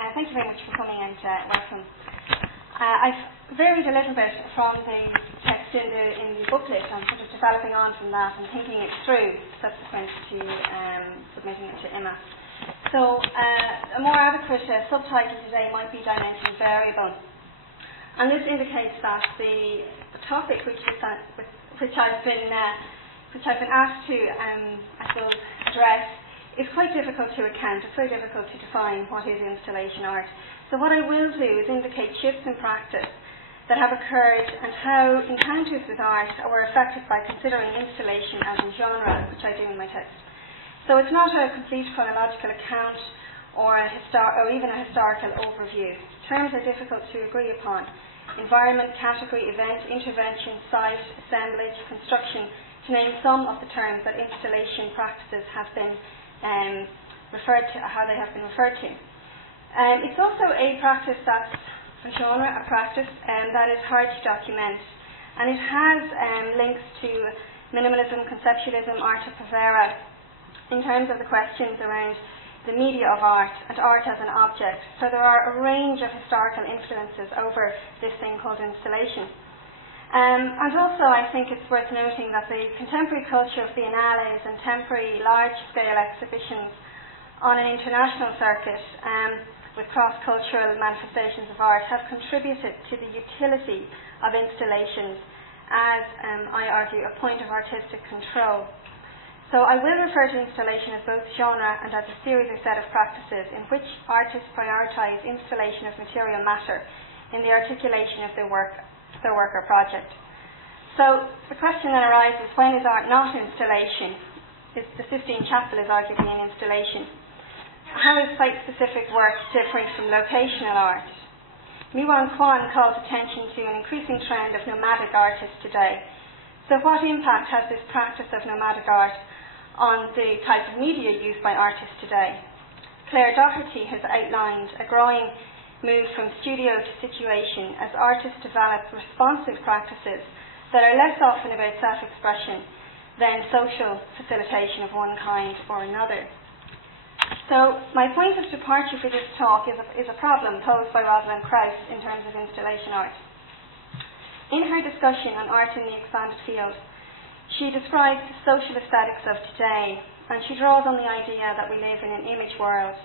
Thank you very much for coming and welcome. I've varied a little bit from the text in the booklet. I'm sort of developing on from that and thinking it through subsequent to submitting it to Imma. So a more adequate subtitle today might be Dimension Variable. And this indicates that the topic which I've been asked to address is quite difficult to account. It's very difficult to define what is installation art. So what I will do is indicate shifts in practice that have occurred and how encounters with art were affected by considering installation as a genre, which I do in my text. So it's not a complete chronological account or even a historical overview. Terms are difficult to agree upon. Environment, category, event, intervention, site, assemblage, construction, to name some of the terms that installation practices have been referred to, how they have been referred to. It's also a practice that's a genre, a practice that is hard to document, and it has links to minimalism, conceptualism, arte povera, in terms of the questions around the media of art and art as an object. So there are a range of historical influences over this thing called installation. And also I think it's worth noting that the contemporary culture of biennales and temporary large-scale exhibitions on an international circuit with cross-cultural manifestations of art have contributed to the utility of installations as, I argue, a point of artistic control. So I will refer to installation as both genre and as a series or set of practices in which artists prioritise installation of material matter in the articulation of their work or project. So the question then arises, when is art not installation? The Sistine Chapel is arguably an installation. How is site-specific work different from locational art? Miwan Kwan calls attention to an increasing trend of nomadic artists today. So what impact has this practice of nomadic art on the type of media used by artists today? Claire Doherty has outlined a growing move from studio to situation as artists develop responsive practices that are less often about self-expression than social facilitation of one kind or another. So my point of departure for this talk is a problem posed by Rosalind Krauss in terms of installation art. In her discussion on art in the expanded field, she describes the social aesthetics of today, and she draws on the idea that we live in an image world.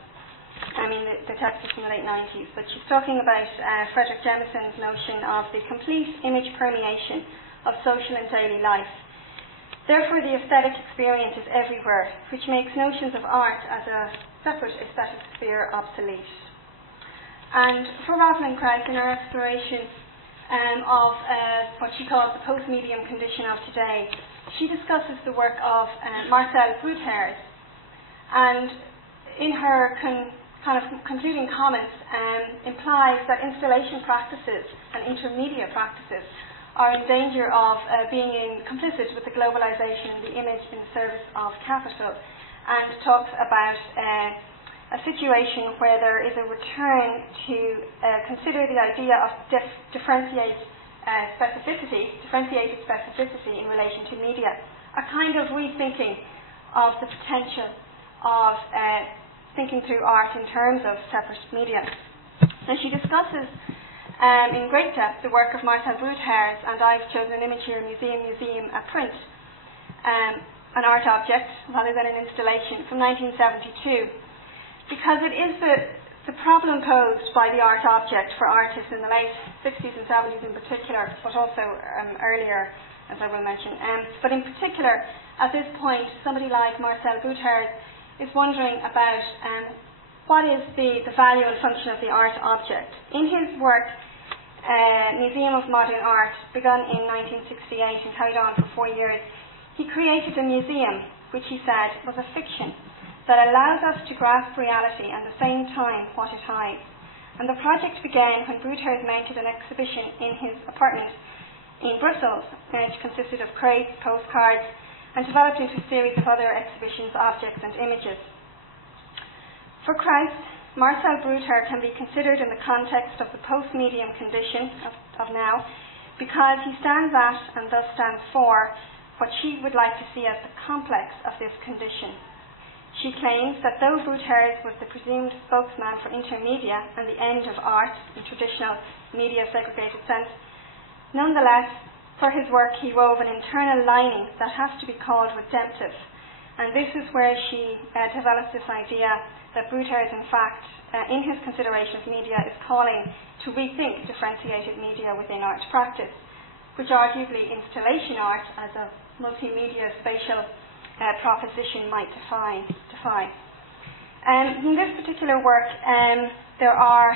I mean, the text is from the late 90s, but she's talking about Frederick Jemisin's notion of the complete image permeation of social and daily life. Therefore, the aesthetic experience is everywhere, which makes notions of art as a separate aesthetic sphere obsolete. And for Rosalind Krauss, in her exploration of what she calls the post-medium condition of today, she discusses the work of Marcel Broodthaers, and in her kind of concluding comments implies that installation practices and intermedia practices are in danger of being complicit with the globalization and the image in the service of capital, and talks about a situation where there is a return to consider the idea of differentiated specificity in relation to media, a kind of rethinking of the potential of thinking through art in terms of separate media. And she discusses in great depth the work of Marcel Broodthaers, and I've chosen an image here, museum, a print, an art object rather than an installation from 1972, because it is the problem posed by the art object for artists in the late 60s and 70s in particular, but also earlier, as I will mention. But in particular, at this point, somebody like Marcel Broodthaers is wondering about what is the value and function of the art object. In his work, Museum of Modern Art, begun in 1968 and carried on for 4 years, he created a museum which he said was a fiction that allows us to grasp reality and at the same time what it hides. And the project began when Broodthaers mounted an exhibition in his apartment in Brussels, which consisted of crates, postcards, and developed into a series of other exhibitions, objects and images. For Krauss, Marcel Broodthaers can be considered in the context of the post-medium condition of now, because he stands at and thus stands for what she would like to see as the complex of this condition. She claims that though Broodthaers was the presumed spokesman for intermedia and the end of art in traditional media segregated sense, nonetheless, for his work he wove an internal lining that has to be called redemptive. And this is where she develops this idea that Broodthaers, in fact, in his consideration of media, is calling to rethink differentiated media within art practice, which arguably installation art as a multimedia spatial proposition might defy. In this particular work, there are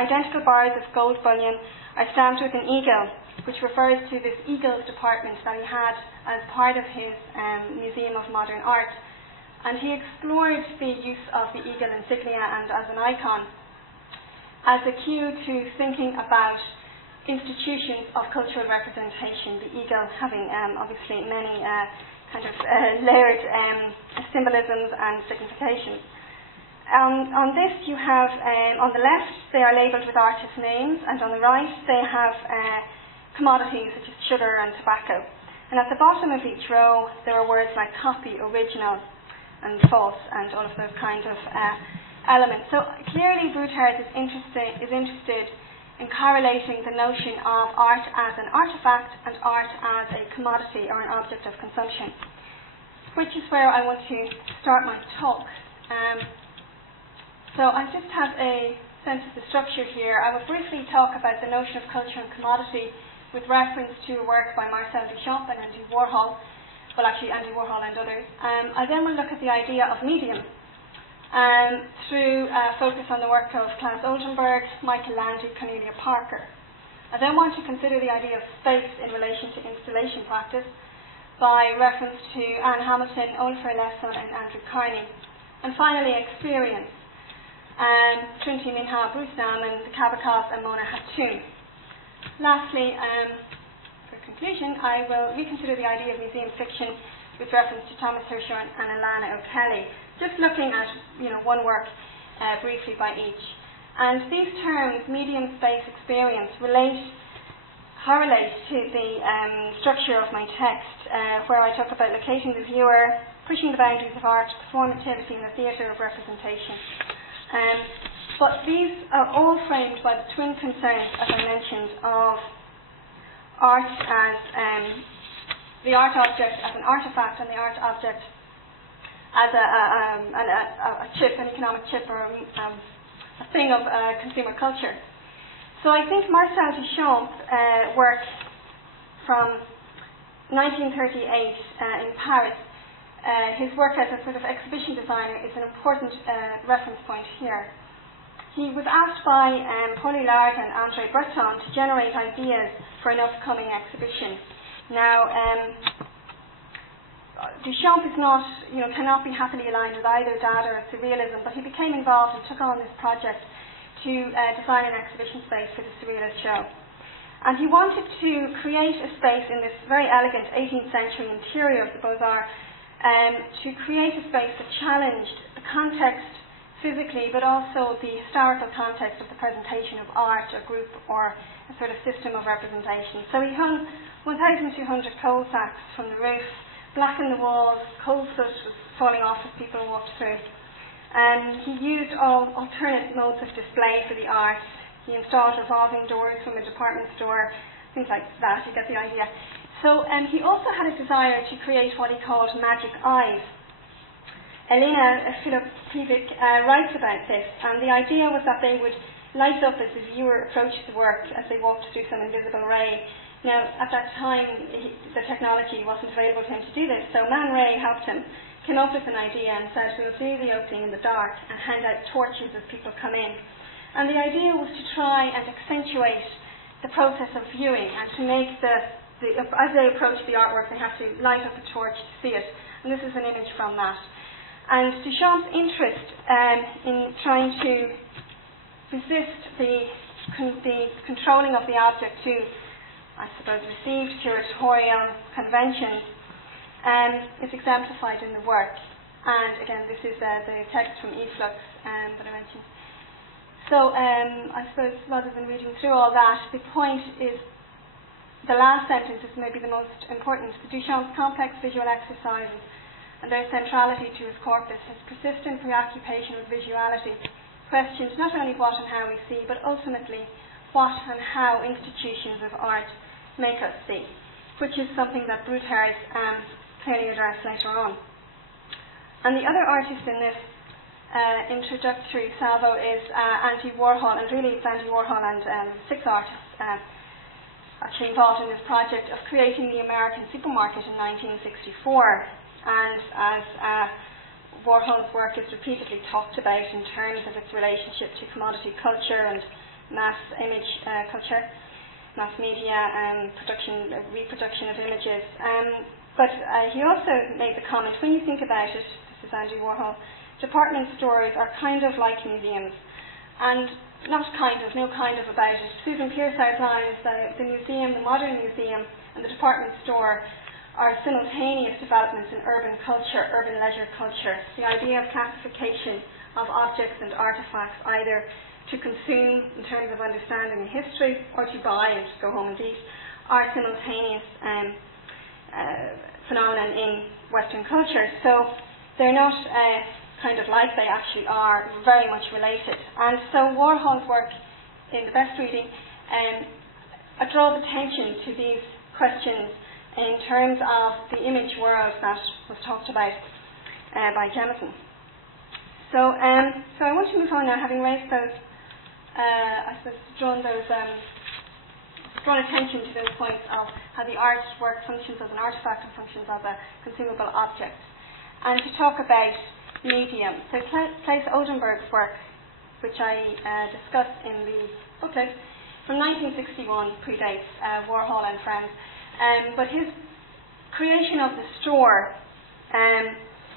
identical bars of gold bullion are stamped with an eagle, which refers to this eagles department that he had as part of his Museum of Modern Art. And he explored the use of the eagle insignia and as an icon as a cue to thinking about institutions of cultural representation, the eagle having obviously many layered symbolisms and significations. On this you have, on the left they are labelled with artist names, and on the right they have commodities such as sugar and tobacco. And at the bottom of each row there are words like copy, original and false and all of those kind of elements. So clearly Broodthaers is interested in correlating the notion of art as an artifact and art as a commodity or an object of consumption, which is where I want to start my talk. So I just have a sense of the structure here. I will briefly talk about the notion of culture and commodity with reference to a work by Marcel, Duchamp and Andy Warhol, Andy Warhol and others. I then will look at the idea of medium through focus on the work of Klaus Oldenburg, Michael Landy, Cornelia Parker. I then want to consider the idea of space in relation to installation practice by reference to Anne Hamilton, Olafur Lesson and Andrew Carney. And finally, experience. Trinity Minha Brusnam and the Kabakov and Mona Hatoum. Lastly, for conclusion, I will reconsider the idea of museum fiction with reference to Thomas Hirscher and Alana O'Kelly, just looking at one work briefly by each. And these terms, medium, space, experience, correlate to the structure of my text, where I talk about locating the viewer, pushing the boundaries of art, performativity, and the theatre of representation. But these are all framed by the twin concerns, as I mentioned, of art as the art object as an artifact and the art object as a chip, an economic chip, or a thing of consumer culture. So I think Marcel Duchamp's work from 1938 in Paris, his work as a sort of exhibition designer is an important reference point here. He was asked by Paul Hillard and André Breton to generate ideas for an upcoming exhibition. Now, Duchamp is not, cannot be happily aligned with either Dada or Surrealism, but he became involved and took on this project to design an exhibition space for the Surrealist show. And he wanted to create a space in this very elegant 18th century interior of the Beaux-Arts, to create a space that challenged the context physically, but also the historical context of the presentation of art, a group, or a sort of system of representation. So he hung 1,200 coal sacks from the roof, blackened the walls, coal soot was falling off as people walked through. He used all alternate modes of display for the art. He installed revolving doors from a department store, things like that, you get the idea. So he also had a desire to create what he called magic eyes. Elena Filipovic writes about this, and the idea was that they would light up as the viewer approached the work as they walked through some invisible ray. Now, at that time, the technology wasn't available to him to do this, so Man Ray helped him, came up with an idea and said, we'll do the opening in the dark and hand out torches as people come in. And the idea was to try and accentuate the process of viewing and to make as they approach the artwork, they have to light up a torch to see it. And this is an image from that. And Duchamp's interest in trying to resist the controlling of the object to, I suppose, received curatorial conventions is exemplified in the work. And again, this is the text from Efflux that I mentioned. So I suppose rather than reading through all that, the point is the last sentence is maybe the most important. Duchamp's complex visual exercises and their centrality to his corpus, his persistent preoccupation with visuality questions not only what and how we see, but ultimately what and how institutions of art make us see, which is something that Broodthaers clearly address later on. And the other artist in this introductory salvo is Andy Warhol, and really it's Andy Warhol and 6 artists actually involved in this project of creating the American supermarket in 1964. And as Warhol's work is repeatedly talked about in terms of its relationship to commodity culture and mass image culture, mass media, reproduction of images. But he also made the comment, when you think about it, this is Andy Warhol, department stores are kind of like museums. And not kind of, no kind of about it. Susan Pearce outlines that the museum, the modern museum, and the department store are simultaneous developments in urban culture, urban leisure culture. The idea of classification of objects and artefacts, either to consume in terms of understanding the history or to buy and just go home and eat, are simultaneous phenomenon in Western culture. So they're not kind of like, they actually are very much related. And so Warhol's work in the best reading draws attention to these questions in terms of the image world that was talked about by Jameson. So I want to move on now, having raised those, I suppose, drawn attention to those points of how the artwork functions as an artifact and functions as a consumable object, and to talk about medium. So Claes Oldenburg's work, which I discussed in the booklet, from 1961 predates Warhol and friends. But his creation of the store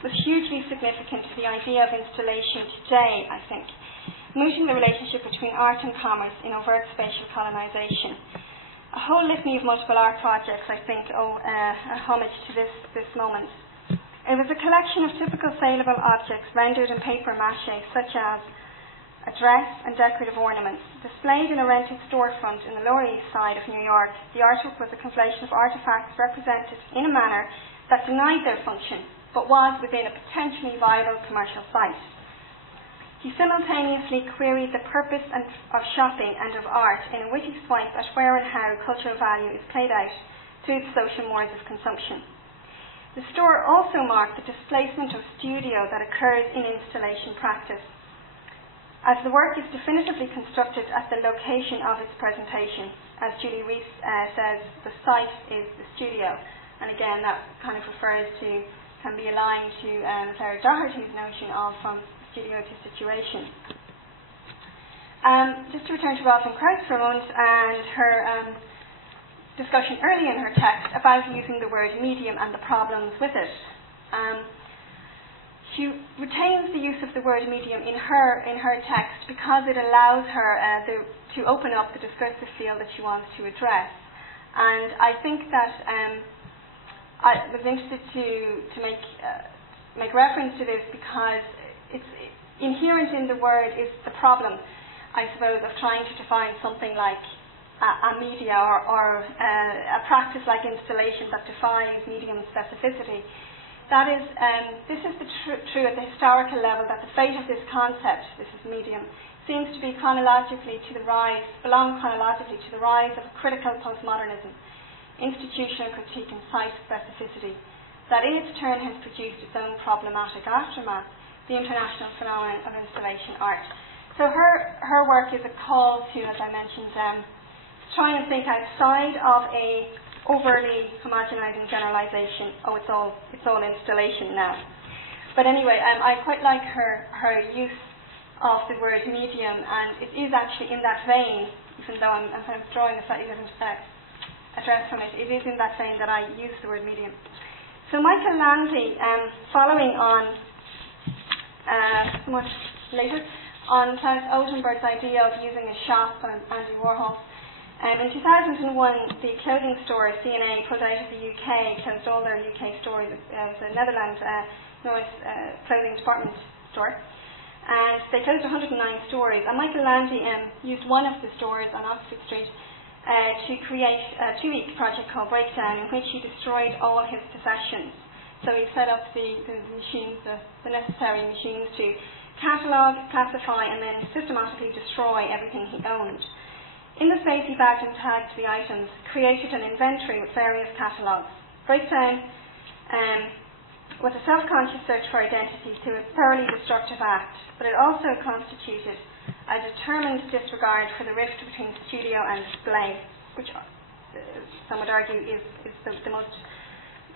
was hugely significant to the idea of installation today, I think, mooting the relationship between art and commerce in overt spatial colonisation. A whole litany of multiple art projects, I think, owe a homage to this moment. It was a collection of typical saleable objects rendered in paper mache, such as a dress and decorative ornaments, displayed in a rented storefront in the Lower East Side of New York. The artwork was a conflation of artefacts represented in a manner that denied their function, but was within a potentially viable commercial site. He simultaneously queried the purpose of shopping and of art in a witty swipe at where and how cultural value is played out through the social mores of consumption. The store also marked the displacement of studio that occurs in installation practice, as the work is definitively constructed at the location of its presentation. As Julie Rees says, the site is the studio. And again, that kind of can be aligned to Claire Doherty's notion of from studio to situation. Just to return to Rosalind Krauss for a moment and her discussion early in her text about using the word medium and the problems with it. She retains the use of the word medium in her text because it allows her to open up the discursive field that she wants to address. And I think that I was interested to make reference to this because it's inherent in the word is the problem, I suppose, of trying to define something like a media or a practice like installation that defies medium specificity. That is, this is true at the historical level, that the fate of this concept, this is medium, seems to be belong chronologically to the rise of a critical postmodernism, institutional critique and site specificity, that in its turn has produced its own problematic aftermath, the international phenomenon of installation art. So her work is a call to, as I mentioned, try and think outside of a overly homogenizing generalization. Oh, it's all installation now. But anyway, I quite like her use of the word medium, and it is actually in that vein, even though I'm kind of drawing a slightly different address from it, it is in that vein that I use the word medium. So Michael Landy, following on much later, on Claes Oldenburg's idea of using a shop on Andy Warhol, in 2001, the clothing store C&A pulled out of the UK, closed all their UK stores. It was a Netherlands clothing department store, and they closed 109 stores. And Michael Landy used one of the stores on Oxford Street to create a 2-week project called Breakdown, in which he destroyed all his possessions So he set up the machines, the necessary machines to catalogue, classify, and then systematically destroy everything he owned. In the space, he bagged and tagged the items, created an inventory with various catalogues. Breakdown was a self-conscious search for identity to a thoroughly destructive act, but it also constituted a determined disregard for the rift between studio and display, which some would argue is the most,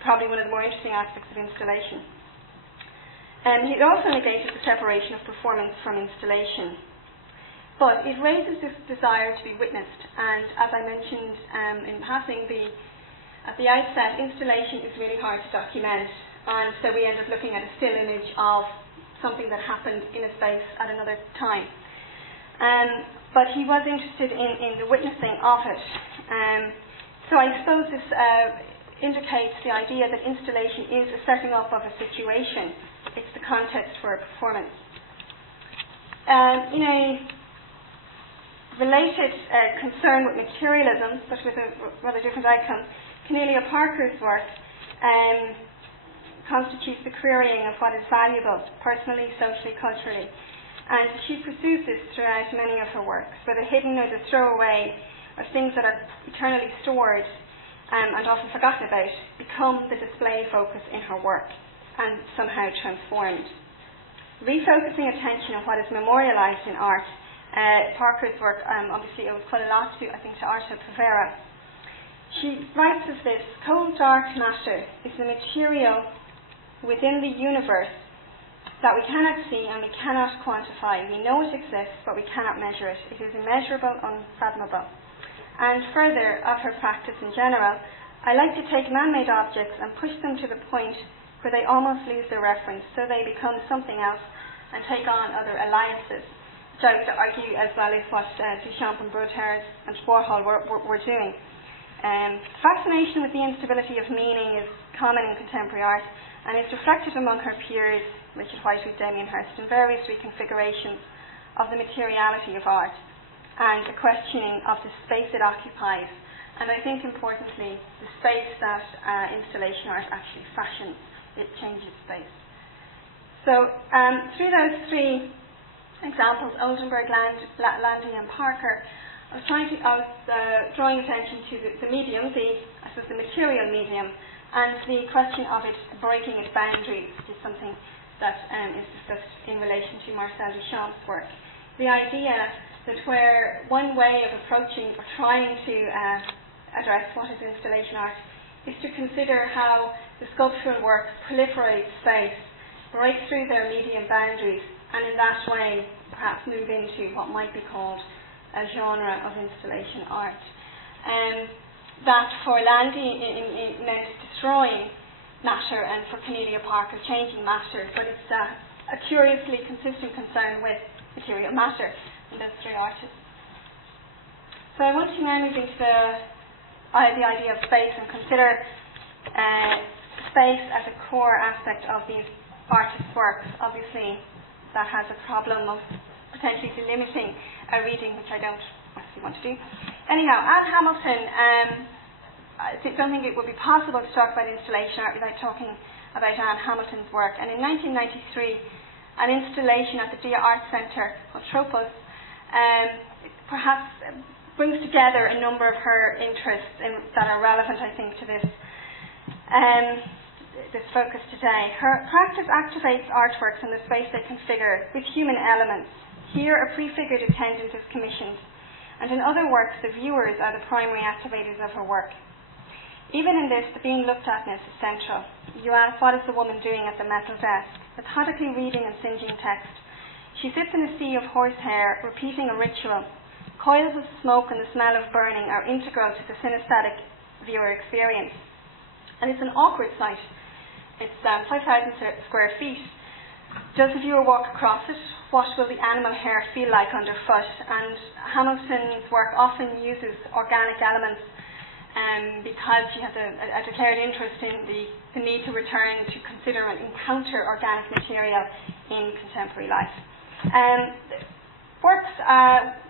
probably one of the more interesting aspects of installation. He also negated the separation of performance from installation. But it raises this desire to be witnessed, and as I mentioned in passing, at the outset, installation is really hard to document, and so we end up looking at a still image of something that happened in a space at another time. But he was interested in the witnessing of it. So I suppose this indicates the idea that installation is a setting up of a situation. It's the context for a performance. In a related concern with materialism, but with a rather different outcome, Cornelia Parker's work constitutes the querying of what is valuable, personally, socially, culturally. And she pursues this throughout many of her works, whether hidden or the throwaway, or things that are eternally stored and often forgotten about, become the display focus in her work and somehow transformed. Refocusing attention on what is memorialised in art, Parker's work obviously owes quite a lot to, I think, to Arte Povera. She writes of this: cold dark matter is the material within the universe that we cannot see and we cannot quantify. We know it exists, but we cannot measure it. It is immeasurable, unfathomable. And further, of her practice in general, I like to take man-made objects and push them to the point where they almost lose their reference, so they become something else and take on other alliances, which I would argue as well is what Duchamp and Broodthaers and Warhol were doing. Fascination with the instability of meaning is common in contemporary art, and it's reflected among her peers, Richard Whitehead, Damien Hirst, in various reconfigurations of the materiality of art and a questioning of the space it occupies, and I think importantly the space that installation art actually fashions. It changes space. So through those three examples, Oldenburg, Landy and Parker, I was drawing attention to the medium, the material medium, and the question of it breaking its boundaries, which is something that is discussed in relation to Marcel Duchamp's work. The idea that where one way of approaching or trying to address what is installation art is to consider how the sculptural work proliferates space, breaks through their medium boundaries, and in that way perhaps move into what might be called a genre of installation art. That for Landy it meant destroying matter, and for Cornelia Parker changing matter, but it's a curiously consistent concern with material matter in those three artists. So I want to now move into the idea of space and consider space as a core aspect of these artists' works. Obviously that has a problem of potentially delimiting a reading, which I don't actually want to do. Anyhow, Anne Hamilton, I don't think it would be possible to talk about installation art without talking about Anne Hamilton's work. And in 1993, an installation at the Dia Art Centre called Tropos perhaps brings together a number of her interests that are relevant, I think, to this focus today. Her practice activates artworks in the space they configure with human elements. Here, a prefigured attendant is commissioned, and in other works, the viewers are the primary activators of her work. Even in this, the being looked at-ness is central. You ask, what is the woman doing at the metal desk? Methodically reading and singeing text. She sits in a sea of horsehair, repeating a ritual. Coils of smoke and the smell of burning are integral to the synesthetic viewer experience. And it's an awkward sight. It's 5,000 square feet. Does the viewer walk across it? What will the animal hair feel like underfoot? And Hamilton's work often uses organic elements because she has a declared interest in the need to return to consider and encounter organic material in contemporary life. Works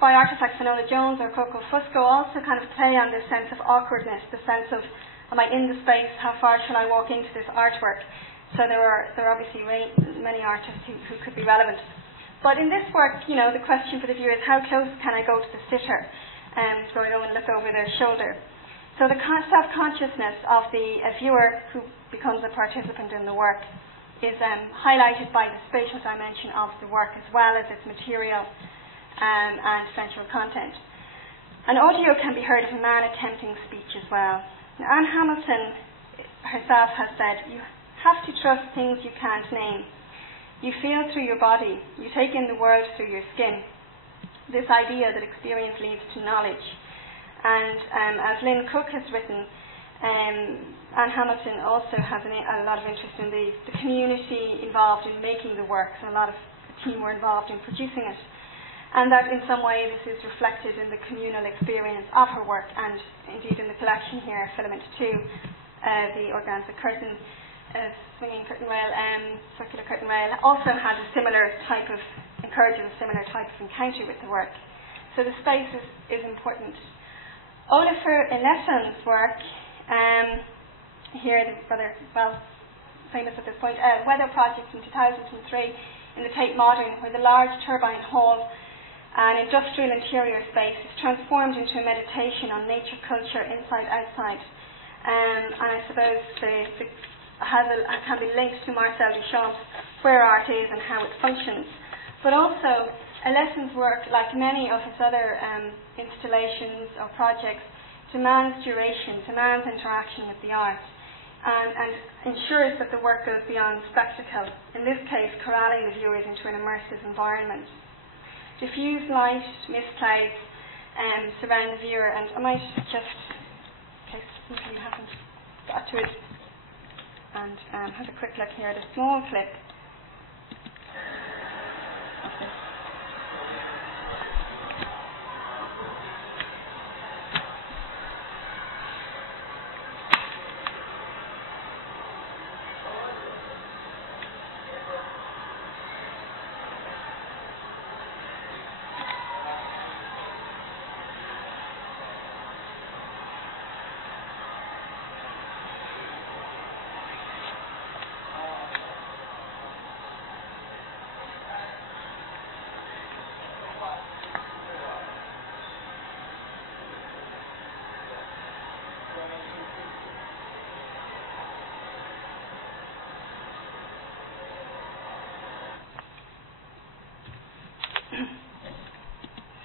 by artists like Finola Jones or Coco Fusco also kind of play on this sense of awkwardness, the sense of Am I in the space? How far shall I walk into this artwork? So there are obviously many artists who could be relevant. But in this work, the question for the viewer is how close can I go to the sitter, so I don't look over their shoulder. So the self-consciousness of the viewer who becomes a participant in the work is highlighted by the spatial dimension of the work as well as its material and sensual content. And audio can be heard of a man attempting speech as well. Now, Anne Hamilton herself has said, "You have to trust things you can't name. You feel through your body. You take in the world through your skin." This idea that experience leads to knowledge. And as Lynn Cook has written, Anne Hamilton also has a lot of interest in the community involved in making the work, so a lot of the team were involved in producing it. And that in some way this is reflected in the communal experience of her work, and indeed in the collection here, Filament 2, the organza curtain, swinging curtain rail, circular curtain rail, also had a similar type of, encourages a similar type of encounter with the work. So the space is important. Olafur Eliasson's work, here, rather well famous at this point, weather project in 2003 in the Tate Modern, where the large turbine hall, an industrial interior space, is transformed into a meditation on nature, culture, inside, outside. And I suppose it can be linked to Marcel Duchamp's Where Art Is and How It Functions. But also, Eliasson's work, like many of his other installations or projects, demands duration, demands interaction with the art, and ensures that the work goes beyond spectacle, in this case corralling the viewers into an immersive environment. Diffuse light, mist clouds surround the viewer, and I might just, in case somebody hasn't got to it, and have a quick look here at a small clip of this.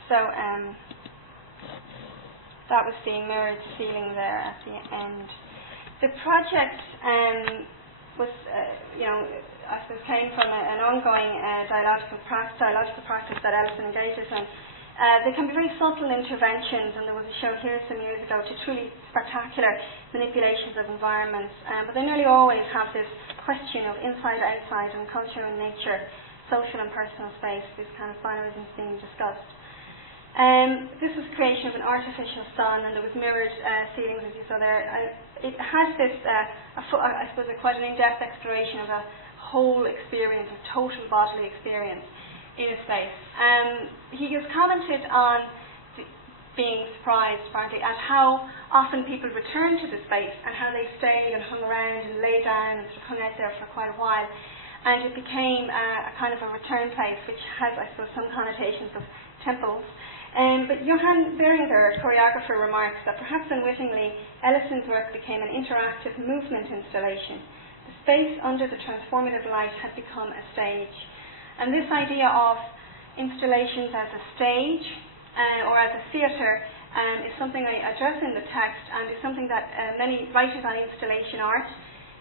So that was the mirrored ceiling there at the end. The project was, I suppose, came from an ongoing dialogical practice that Ellison engages in. They can be very subtle interventions, and there was a show here some years ago to truly spectacular manipulations of environments, but they nearly always have this question of inside, outside, and culture and nature, social and personal space, this kind of binarism being discussed. This was creation of an artificial sun, and there was mirrored ceilings, as you saw there. It has this, I suppose, quite an in-depth exploration of a whole experience, a total bodily experience in a space. He has commented on being surprised, frankly, at how often people return to the space and how they stayed and hung around and lay down and sort of hung out there for quite a while. And it became a kind of a return place, which has, I suppose, some connotations of temples. But Johann Beringer, choreographer, remarks that perhaps unwittingly, Ellison's work became an interactive movement installation. The space under the transformative light had become a stage. And this idea of installations as a stage or as a theatre is something I address in the text, and is something that many writers on installation art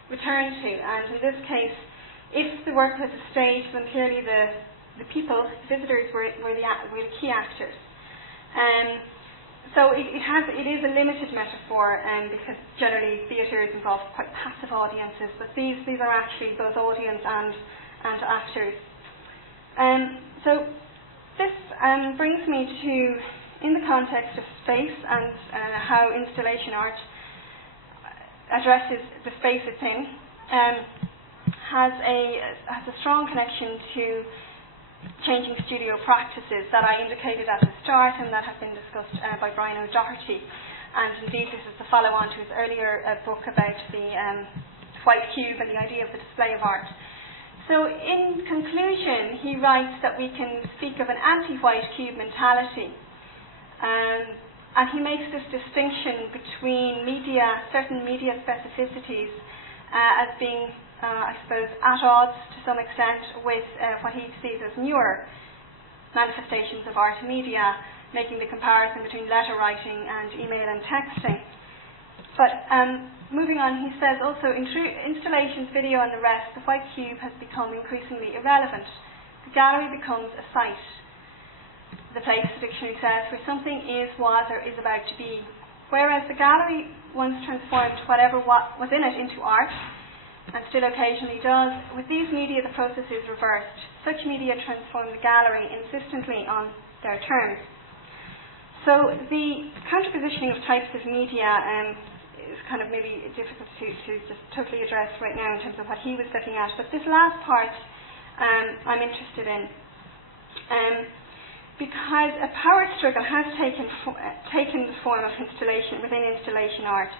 return to. And in this case, if the work was a stage, then clearly the people, visitors, were the key actors. So it is a limited metaphor, because generally theatres involve quite passive audiences, but these are actually both audience and actors. So this brings me to, in the context of space and how installation art addresses the space it's in, has a strong connection to changing studio practices that I indicated at the start and that have been discussed by Brian O'Doherty. and indeed this is the follow-on to his earlier book about the white cube and the idea of the display of art. So in conclusion, he writes that we can speak of an anti-white cube mentality, and he makes this distinction between certain media specificities as being, I suppose, at odds to some extent with what he sees as newer manifestations of art media, making the comparison between letter writing and email and texting. But moving on, he says also, in installations, video and the rest, the white cube has become increasingly irrelevant. The gallery becomes a site, the place, the dictionary says, where something is, was or is about to be. Whereas the gallery once transformed whatever was in it into art, and still occasionally does, with these media the process is reversed. Such media transform the gallery insistently on their terms. So the counterpositioning of types of media is kind of maybe difficult to just totally address right now in terms of what he was looking at. But this last part I'm interested in, because a power struggle has taken the form of installation within installation art.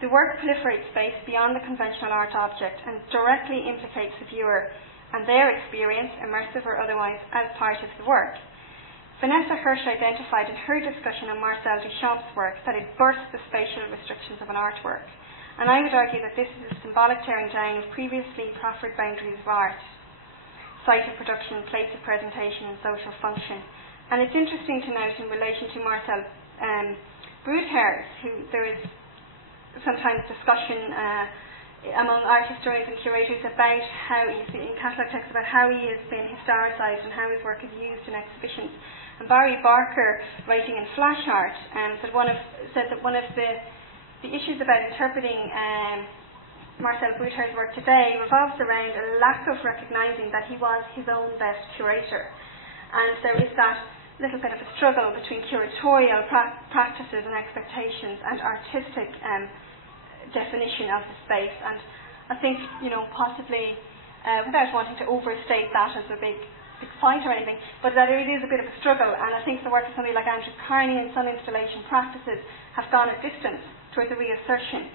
The work proliferates space beyond the conventional art object and directly implicates the viewer and their experience, immersive or otherwise, as part of the work. Vanessa Hirsch identified in her discussion on Marcel Duchamp's work that it bursts the spatial restrictions of an artwork. And I would argue that this is a symbolic tearing down of previously proffered boundaries of art, site of production, place of presentation and social function. And it's interesting to note in relation to Marcel Broodthaers, who there is sometimes discussion among art historians and curators about how, in catalogue texts, about how he has been historicised and how his work is used in exhibitions. And Barry Barker, writing in Flash Art, said that one of the issues about interpreting Marcel Broodthaers' work today revolves around a lack of recognising that he was his own best curator. And there is that little bit of a struggle between curatorial practices and expectations and artistic definition of the space. And I think, possibly, without wanting to overstate that as a big fight or anything, but that it is a bit of a struggle. And I think the work of somebody like Andrew Carney and some installation practices have gone a distance towards a reassertion,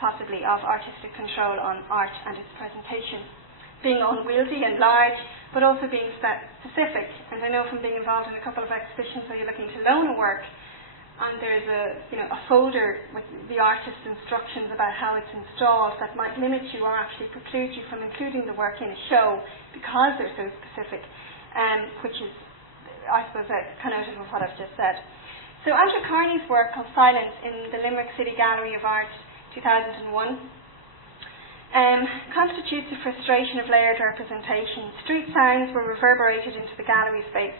possibly, of artistic control on art and its presentation, being unwieldy and large, but also being specific. And I know from being involved in a couple of exhibitions where you're looking to loan a work, and there's a folder with the artist's instructions about how it's installed that might limit you or actually preclude you from including the work in a show because they're so specific, which is, I suppose, a connotative of what I've just said. So Andrew Carney's work on silence in the Limerick City Gallery of Art 2001 constitutes a frustration of layered representation. Street sounds were reverberated into the gallery space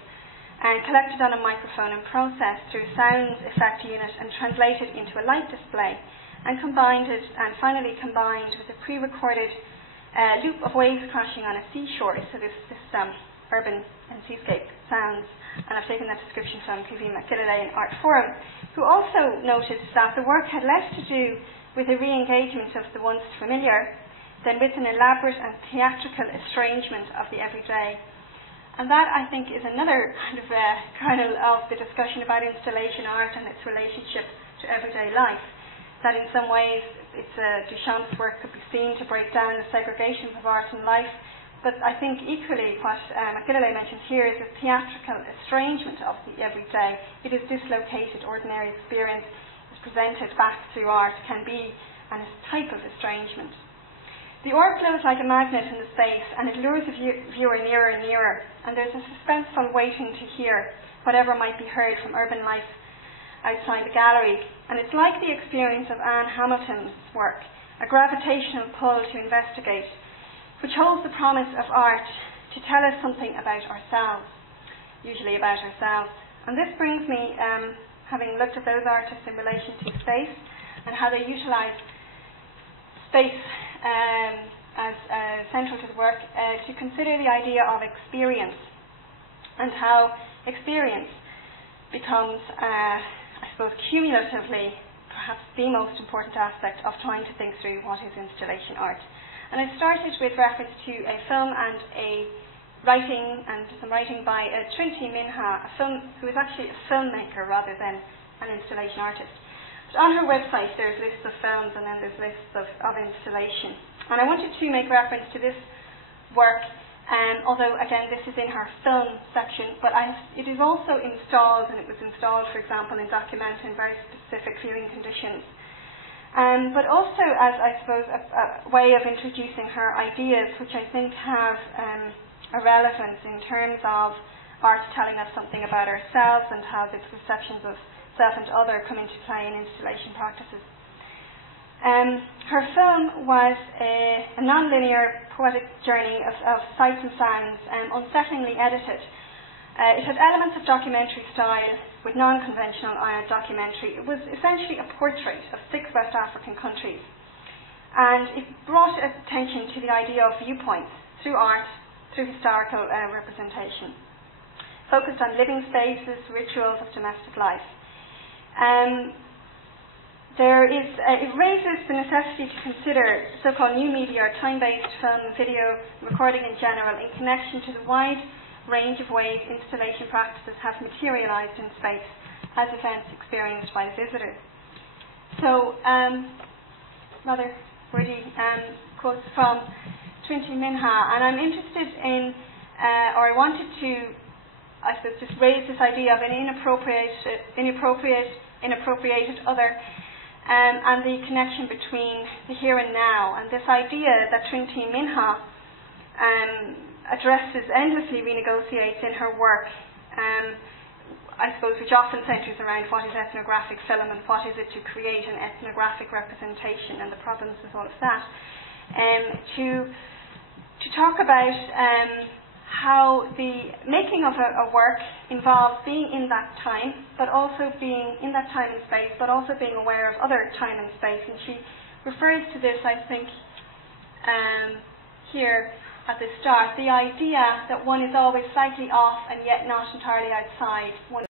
and collected on a microphone and processed through sound effect unit and translated into a light display and finally combined with a pre-recorded loop of waves crashing on a seashore. So this urban and seascape sounds, and I've taken that description from P.V. McGillivray in Art Forum, who also noted that the work had less to do with a re-engagement of the once familiar than with an elaborate and theatrical estrangement of the everyday. And that, I think, is another kind of kernel of the discussion about installation art and its relationship to everyday life. That in some ways, Duchamp's work could be seen to break down the segregations of art and life, but I think equally what McGillivray mentioned here is a theatrical estrangement of the everyday. It is dislocated, ordinary experience is presented back through art, can be a type of estrangement. The orb flows like a magnet in the space, and it lures the viewer nearer and nearer, and there's a suspenseful waiting to hear whatever might be heard from urban life outside the gallery. And it's like the experience of Anne Hamilton's work, a gravitational pull to investigate, which holds the promise of art to tell us something about ourselves, usually about ourselves. And this brings me, having looked at those artists in relation to space and how they utilise space as central to the work, to consider the idea of experience and how experience becomes, I suppose, cumulatively perhaps the most important aspect of trying to think through what is installation art. And I started with reference to a film and some writing by Trinity Minha, who is actually a filmmaker rather than an installation artist. on her website there's lists of films and then there's lists of installation. And I wanted to make reference to this work, although again this is in her film section, but it is also installed, and it was installed, for example, in Duchamp in very specific viewing conditions. But also as, I suppose, a way of introducing her ideas, which I think have a relevance in terms of art telling us something about ourselves and how these perceptions of self and other come into play in installation practices. Her film was a non-linear poetic journey of sights and sounds, unsettlingly edited. It had elements of documentary style with non-conventional documentary. It was essentially a portrait of 6 West African countries, and it brought attention to the idea of viewpoints through art, through historical representation, focused on living spaces, rituals of domestic life. It raises the necessity to consider so-called new media, or time-based film, video, recording in general, in connection to the wide range of ways installation practices have materialized in space as events experienced by the visitor. So, rather wordy quotes from Trinity Minha, and I'm interested in, or I wanted to, I suppose, just raise this idea of an inappropriated other, and the connection between the here and now, and this idea that Trinity Minha addresses, endlessly renegotiates in her work, I suppose, which often centres around what is ethnographic film and what is it to create an ethnographic representation and the problems with all of that, to talk about how the making of a work involves being in that time, but also being in that time and space, but also being aware of other time and space. And she refers to this, I think, here at the start, the idea that one is always slightly off and yet not entirely outside. One